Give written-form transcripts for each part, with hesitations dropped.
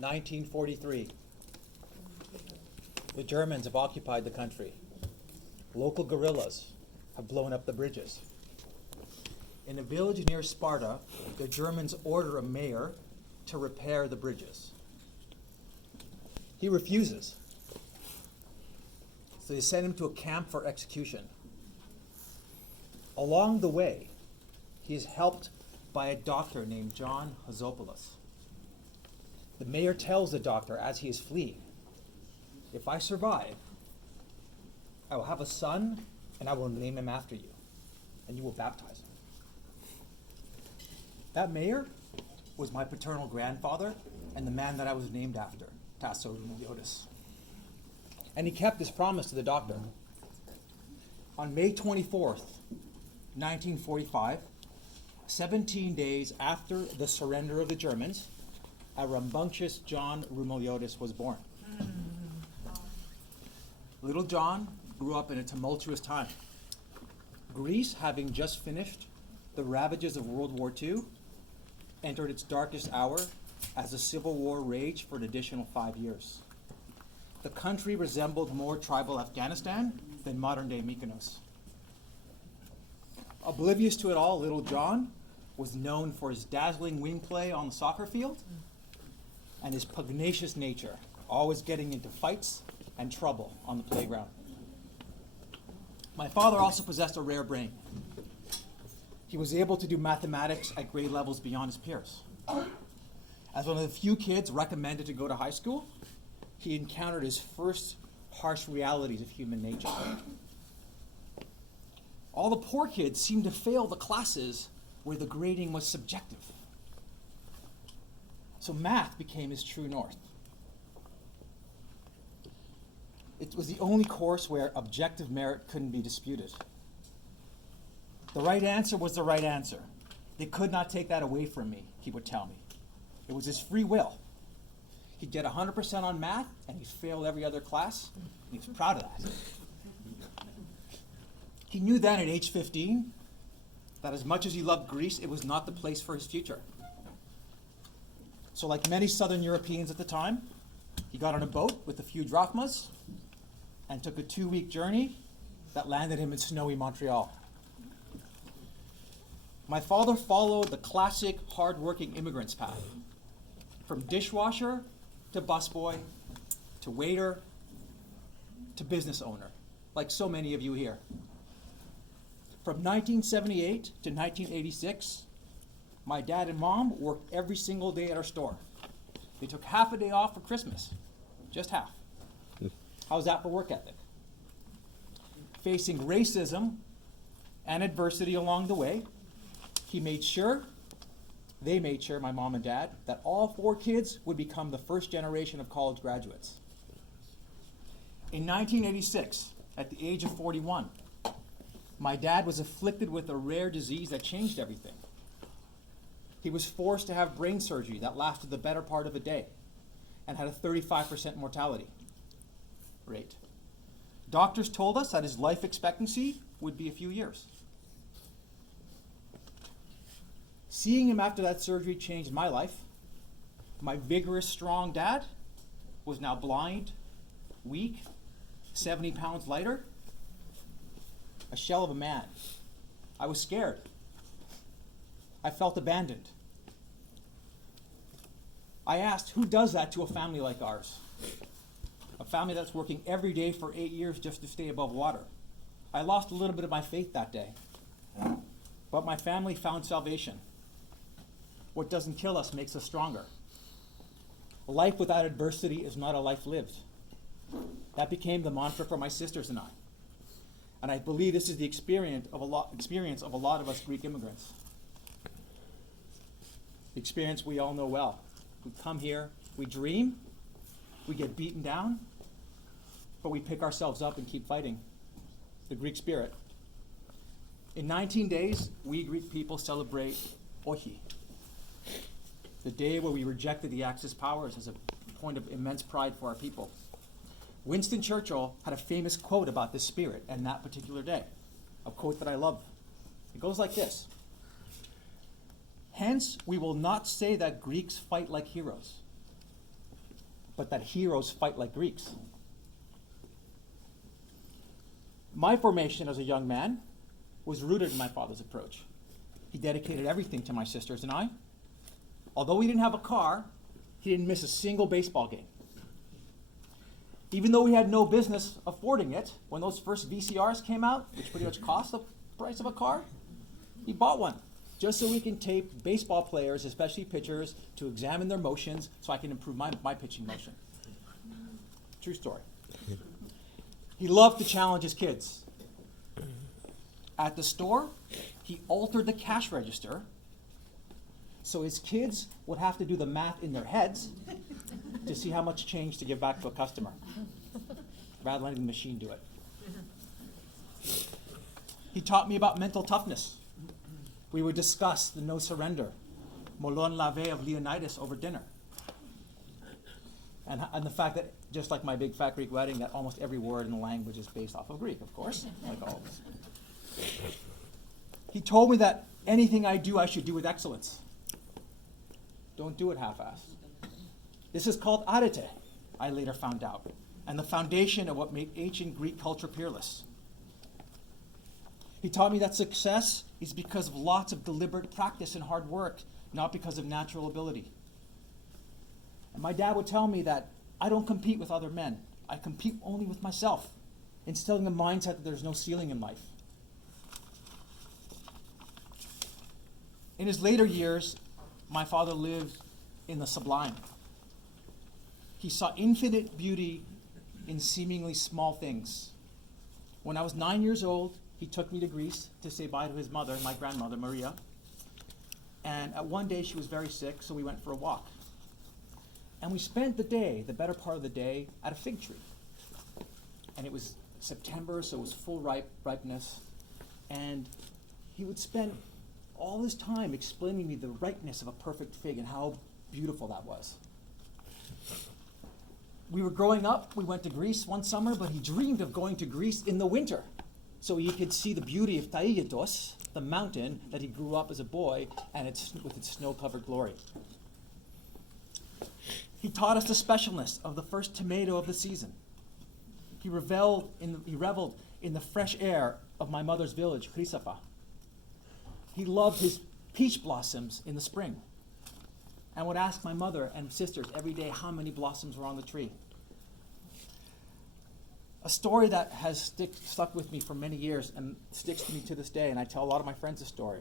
1943. The Germans have occupied the country. Local guerrillas have blown up the bridges. In a village near Sparta, the Germans order a mayor to repair the bridges. He refuses. So they send him to a camp for execution. Along the way, he is helped by a doctor named John Hozopoulos. The mayor tells the doctor as he is fleeing, "If I survive, I will have a son and I will name him after you, and you will baptize him." That mayor was my paternal grandfather and the man that I was named after, Tasso Meliodas. And he kept his promise to the doctor. On May 24th, 1945, 17 days after the surrender of the Germans, a rambunctious John Meliodas was born. Little John grew up in a tumultuous time. Greece, having just finished the ravages of World War II, entered its darkest hour as the Civil War raged for an additional 5 years. The country resembled more tribal Afghanistan than modern-day Mykonos. Oblivious to it all, little John was known for his dazzling wing play on the soccer field and his pugnacious nature, always getting into fights and trouble on the playground. My father also possessed a rare brain. He was able to do mathematics at grade levels beyond his peers. As one of the few kids recommended to go to high school, he encountered his first harsh realities of human nature. All the poor kids seemed to fail the classes where the grading was subjective. So math became his true north. It was the only course where objective merit couldn't be disputed. The right answer was the right answer. They could not take that away from me, he would tell me. It was his free will. He'd get 100% on math, and he'd fail every other class, and he was proud of that. He knew then at age 15 that as much as he loved Greece, it was not the place for his future. So like many Southern Europeans at the time, he got on a boat with a few drachmas and took a 2-week journey that landed him in snowy Montreal. My father followed the classic hard-working immigrant's path, from dishwasher to busboy to waiter to business owner, like so many of you here. From 1978 to 1986, my dad and mom worked every single day at our store. They took half a day off for Christmas, just half. How's that for work ethic? Facing racism and adversity along the way, they made sure, my mom and dad, that all 4 kids would become the first generation of college graduates. In 1986, at the age of 41, my dad was afflicted with a rare disease that changed everything. He was forced to have brain surgery that lasted the better part of a day and had a 35% mortality rate. Doctors told us that his life expectancy would be a few years. Seeing him after that surgery changed my life. My vigorous, strong dad was now blind, weak, 70 pounds lighter, a shell of a man. I was scared. I felt abandoned. I asked, who does that to a family like ours? A family that's working every day for 8 years just to stay above water. I lost a little bit of my faith that day. But my family found salvation. What doesn't kill us makes us stronger. A life without adversity is not a life lived. That became the mantra for my sisters and I. And I believe this is the experience of a lot of us Greek immigrants. The experience we all know well. We come here, we dream, we get beaten down, but we pick ourselves up and keep fighting. The Greek spirit. In 19 days, we Greek people celebrate Ochi, the day where we rejected the Axis powers as a point of immense pride for our people. Winston Churchill had a famous quote about this spirit and that particular day, a quote that I love. It goes like this: "Hence, we will not say that Greeks fight like heroes, but that heroes fight like Greeks. My formation as a young man was rooted in my father's approach. He dedicated everything to my sisters and I. Although we didn't have a car, he didn't miss a single baseball game. Even though we had no business affording it, when those first VCRs came out, which pretty much cost the price of a car, he bought one, just so we can tape baseball players, especially pitchers, to examine their motions so I can improve my pitching motion. True story. He loved to challenge his kids. At the store, he altered the cash register so his kids would have to do the math in their heads to see how much change to give back to a customer, rather than letting the machine do it. He taught me about mental toughness. We would discuss the no surrender, Molon Lave of Leonidas over dinner. And the fact that, just like my big fat Greek wedding, that almost every word in the language is based off of Greek, of course, like always. He told me that anything I do, I should do with excellence. Don't do it half-assed. This is called arete, I later found out, and the foundation of what made ancient Greek culture peerless. He taught me that success is because of lots of deliberate practice and hard work, not because of natural ability. And my dad would tell me that I don't compete with other men. I compete only with myself, instilling a mindset that there's no ceiling in life. In his later years, my father lived in the sublime. He saw infinite beauty in seemingly small things. When I was 9 years old, he took me to Greece to say bye to his mother, my grandmother, Maria. And one day she was very sick, so we went for a walk. And we spent the day, the better part of the day, at a fig tree. And it was September, so it was full ripeness. And he would spend all his time explaining to me the ripeness of a perfect fig and how beautiful that was. We were growing up, we went to Greece one summer, but he dreamed of going to Greece in the winter so he could see the beauty of Taigetos, the mountain that he grew up as a boy, and with its snow-covered glory. He taught us the specialness of the first tomato of the season. He reveled in the fresh air of my mother's village, Chrysafa. He loved his peach blossoms in the spring and would ask my mother and sisters every day how many blossoms were on the tree. A story that has stuck with me for many years and sticks to me to this day, and I tell a lot of my friends this story.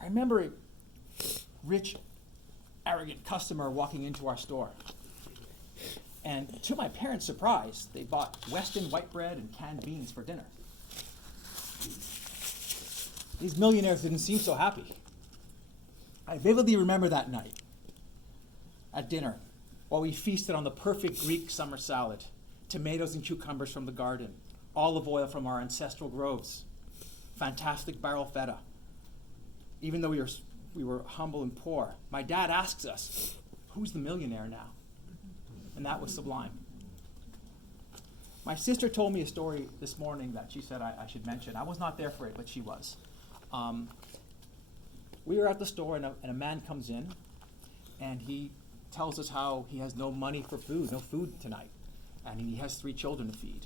I remember a rich, arrogant customer walking into our store. And to my parents' surprise, they bought Weston white bread and canned beans for dinner. These millionaires didn't seem so happy. I vividly remember that night at dinner while we feasted on the perfect Greek summer salad, tomatoes and cucumbers from the garden, olive oil from our ancestral groves, fantastic barrel feta. Even though we were humble and poor, my dad asks us, who's the millionaire now? And that was sublime. My sister told me a story this morning that she said I should mention. I was not there for it, but she was. We were at the store and a man comes in and he tells us how he has no money for food, no food tonight. And he has 3 children to feed.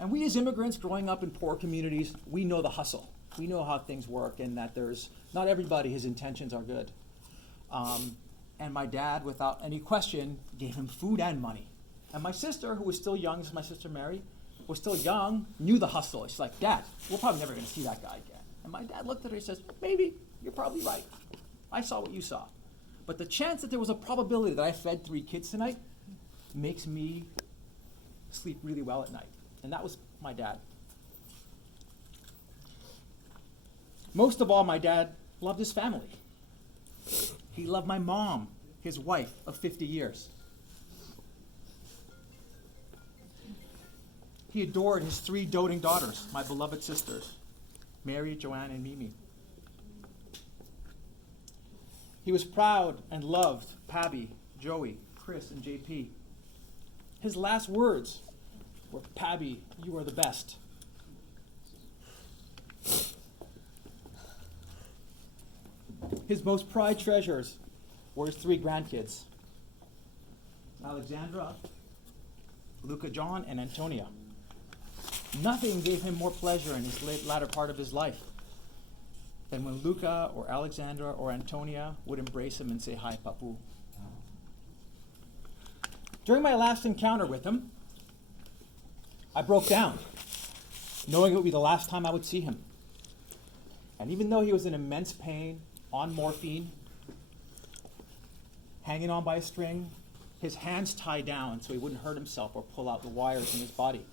And we as immigrants growing up in poor communities, we know the hustle. We know how things work and that not everybody, his intentions are good. And my dad, without any question, gave him food and money. And my sister, who was still young, this is my sister Mary, was still young, knew the hustle. She's like, Dad, we're probably never going to see that guy again. And my dad looked at her and says, maybe, you're probably right. I saw what you saw. But the chance that there was a probability that I fed 3 kids tonight makes me sleep really well at night. And that was my dad. Most of all, my dad loved his family. He loved my mom, his wife of 50 years. He adored his 3 doting daughters, my beloved sisters, Mary, Joanne, and Mimi. He was proud and loved Pabby, Joey, Chris, and JP. His last words were, Pabby, you are the best. His most prized treasures were his 3 grandkids. Now Alexandra, Luca John, and Antonia. Nothing gave him more pleasure in his latter part of his life than when Luca or Alexandra or Antonia would embrace him and say, "Hi, Papu." During my last encounter with him, I broke down, knowing it would be the last time I would see him. And even though he was in immense pain, on morphine, hanging on by a string, his hands tied down so he wouldn't hurt himself or pull out the wires in his body,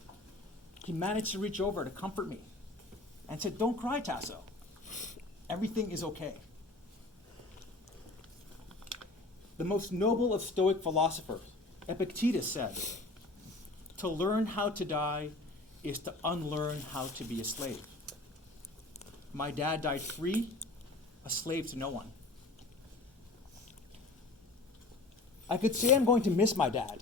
he managed to reach over to comfort me and said, "Don't cry, Tasso. Everything is okay." The most noble of Stoic philosophers, Epictetus, said, "To learn how to die is to unlearn how to be a slave." My dad died free, a slave to no one. I could say I'm going to miss my dad,